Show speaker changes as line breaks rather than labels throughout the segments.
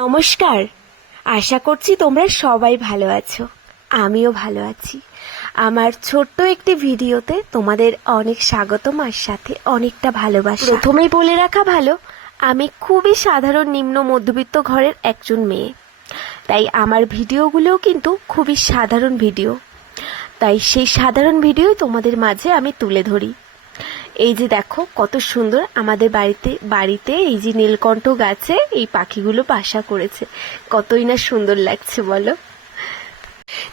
নমস্কার। আশা করছি তোমরা সবাই ভালো আছো। আমিও ভালো আছি। আমার ছোট্ট একটি ভিডিওতে তোমাদের অনেক স্বাগতম, আর সাথে অনেকটা ভালোবাসা। প্রথমেই বলে রাখা ভালো, আমি খুবই সাধারণ নিম্ন মধ্যবিত্ত ঘরের একজন মেয়ে। তাই আমার ভিডিওগুলোও কিন্তু খুবই সাধারণ ভিডিও। তাই সেই সাধারণ ভিডিও তোমাদের মাঝে আমি তুলে ধরি। এই যে দেখো, কত সুন্দর আমাদের বাড়িতে বাড়িতে এই যে নীলকণ্ঠ গাছে এই পাখিগুলো বাসা করেছে। কতই না সুন্দর লাগছে বলো।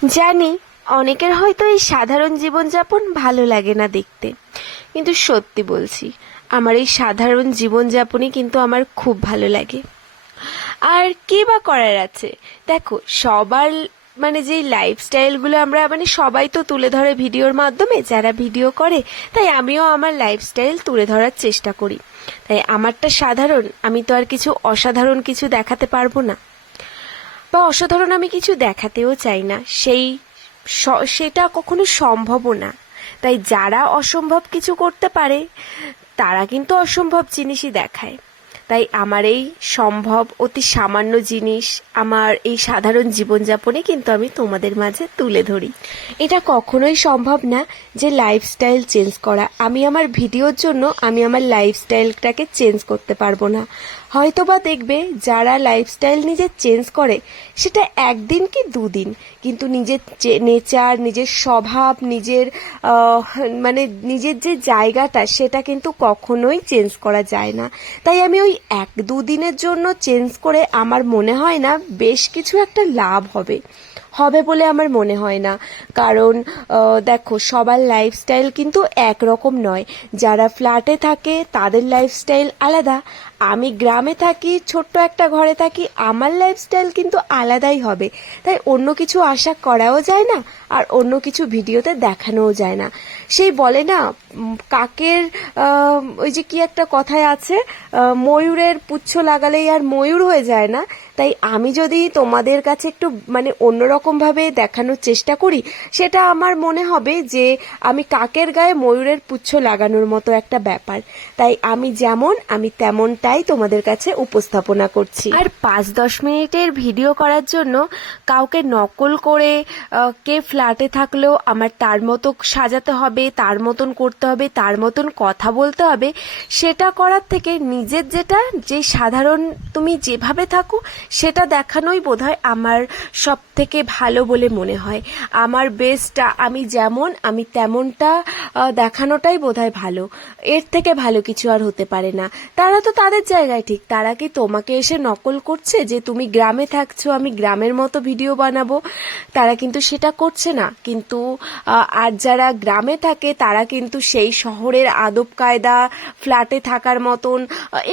জানি, অনেকের হয়তো এই সাধারণ জীবনযাপন ভালো লাগে না দেখতে। কিন্তু সত্যি বলছি, আমার এই সাধারণ জীবনযাপনই কিন্তু আমার খুব ভালো লাগে। আর কি বা করার আছে? দেখো, সবার মানে যেই লাইফস্টাইলগুলো আমরা মানে সবাই তো তুলে ধরে ভিডিওর মাধ্যমে, যারা ভিডিও করে, তাই আমিও আমার লাইফস্টাইল তুলে ধরার চেষ্টা করি। তাই আমারটা সাধারণ, আমি তো আর কিছু অসাধারণ কিছু দেখাতে পারব না। বা অসাধারণ আমি কিছু দেখাতেও চাই না। সেই সেটা কখনো সম্ভবও না। তাই যারা অসম্ভব কিছু করতে পারে, তারা কিন্তু অসম্ভব জিনিসই দেখায়। তাই আমার এই সম্ভব অতি সামান্য জিনিস আমার এই সাধারণ জীবনযাপনে কিন্তু আমি তোমাদের মাঝে তুলে ধরি। এটা কখনোই সম্ভব না যে লাইফস্টাইল চেঞ্জ করা। আমি আমার ভিডিওর জন্য আমি আমার লাইফস্টাইলটাকে চেঞ্জ করতে পারব না। হয়তোবা দেখবে যারা লাইফস্টাইল নিজের চেঞ্জ করে, সেটা একদিন কি দুদিন, কিন্তু নিজের নেচার নিজের স্বভাব, নিজের মানে নিজের যে জায়গাটা, সেটা কিন্তু কখনোই চেঞ্জ করা যায় না। তাই আমি ওই এক দুদিনের জন্য চেঞ্জ করে আমার মনে হয় না বেশ কিছু একটা লাভ হবে। হবে বলে আমার মনে হয় না। কারণ দেখো, সবার লাইফস্টাইল কিন্তু একরকম নয়। যারা ফ্ল্যাটে থাকে, তাদের লাইফস্টাইল আলাদা। আমি গ্রামে থাকি, ছোট্ট একটা ঘরে থাকি, আমার লাইফস্টাইল কিন্তু আলাদাই হবে। তাই অন্য কিছু আশা করাও যায় না আর অন্য কিছু ভিডিওতে দেখানোও যায় না। সেই বলে না কাকের ওই যে কি একটা কথায় আছে ময়ূরের পুচ্ছ লাগালেই আর ময়ূর হয়ে যায় না। তাই আমি যদি তোমাদের কাছে একটু মানে অন্যরকম ভাবে দেখানোর চেষ্টা করি, সেটা আমার মনে হবে যে আমি কাকের গায়ে ময়ূরের পুচ্ছ লাগানোর মতো একটা ব্যাপার। তাই আমি যেমন, আমি তেমনটাই তোমাদের কাছে উপস্থাপনা করছি। আর পাঁচ দশ মিনিটের ভিডিও করার জন্য কাউকে নকল করে কে ফ্ল্যাটে থাকলেও আমার তার মতো সাজাতে হবে, তার মতন করতে হবে, তার মতন কথা বলতে হবে, সেটা করার থেকে নিজের যেটা, যে সাধারণ তুমি যেভাবে থাকো, সেটা দেখানোই বোধহয় আমার সব থেকে ভালো বলে মনে হয়। আমার বেস্টটা আমি যেমন, আমি তেমনটা দেখানোটাই বোধহয় ভালো। এর থেকে ভালো কিছু আর হতে পারে না। তারা তো তাদের জায়গায় ঠিক। তারা কি তোমাকে এসে নকল করছে যে তুমি গ্রামে থাকছো, আমি গ্রামের মতো ভিডিও বানাবো? তারা কিন্তু সেটা করছে না। কিন্তু আর যারা গ্রামে থাকে, তারা কিন্তু সেই শহরের আদব কায়দা, ফ্ল্যাটে থাকার মতন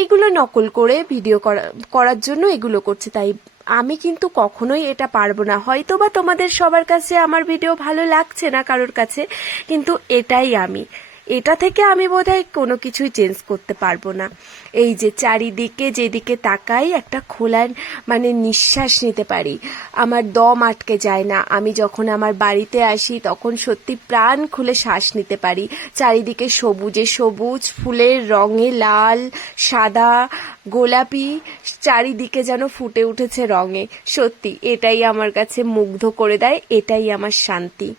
এগুলো নকল করে ভিডিও করা, করার জন্য এগুলো করছে। তাই আমি কিন্তু কখনোই এটা পারব না। হয়তো বা তোমাদের সবার কাছে আমার ভিডিও ভালো লাগছে না কারোর কাছে, কিন্তু এটাই আমি। এটা থেকে আমি বোধহয় কোনো কিছুই চেঞ্জ করতে পারব না। এই যে চারিদিকে যেদিকে তাকাই একটা খোলার মানে নিঃশ্বাস নিতে পারি। আমার দম আটকে যায় না। আমি যখন আমার বাড়িতে আসি তখন সত্যি প্রাণ খুলে শ্বাস নিতে পারি। চারিদিকে সবুজে সবুজ, ফুলের রঙে লাল, সাদা, গোলাপি, চারিদিকে যেন ফুটে উঠেছে রঙে। সত্যি, এটাই আমার কাছে মুগ্ধ করে দেয়, এটাই আমার শান্তি।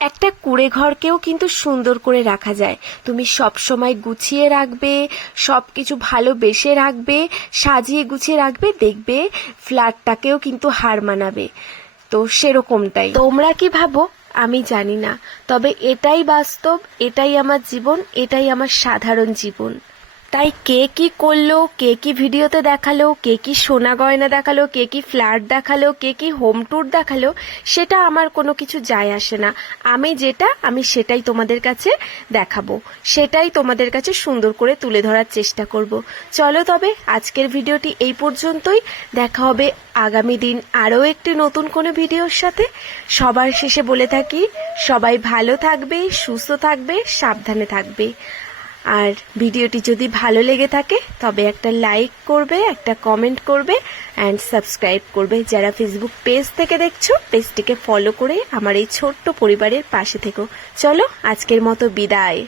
একটা কুড়ে ঘরকেও কিন্তু সুন্দর করে রাখা যায়। তুমি সব সময় গুছিয়ে রাখবে, সব কিছু ভালোবেসে রাখবে, সাজিয়ে গুছিয়ে রাখবে, দেখবে ফ্ল্যাটটাকেও কিন্তু হার মানাবে। তো সেরকমটাই। তোমরা কি ভাবো? আমি জানি না। তবে এটাই বাস্তব, এটাই আমার জীবন, এটাই আমার সাধারণ জীবন। তাই কে কি করল, কে কি ভিডিওতে দেখাল, কে কি সোনা গয়না দেখাল, কে কি ফ্ল্যাট দেখাল, কে কি হোম ট্যুর দেখাল, সেটা আমার কোনো কিছু যায় আসে না। আমি যেটা, আমি সেটাই তোমাদের কাছে দেখাবো। সেটাই তোমাদের কাছে সুন্দর করে তুলে ধরার চেষ্টা করব। চলো তবে আজকের ভিডিওটি এই পর্যন্তই। দেখা হবে আগামী দিন আরও একটি নতুন কোনো ভিডিওর সাথে। সবার শেষে বলে থাকি, সবাই ভালো থাকবে, সুস্থ থাকবে, সাবধানে থাকবে। আর ভিডিওটি যদি ভালো লেগে থাকে, তবে একটা লাইক করবে, একটা কমেন্ট করবে অ্যান্ড সাবস্ক্রাইব করবে। যারা ফেসবুক পেজ থেকে দেখছ পেজটিকে ফলো করে আমার এই ছোট্ট পরিবারের পাশে থেকো। চলো, আজকের মতো বিদায়।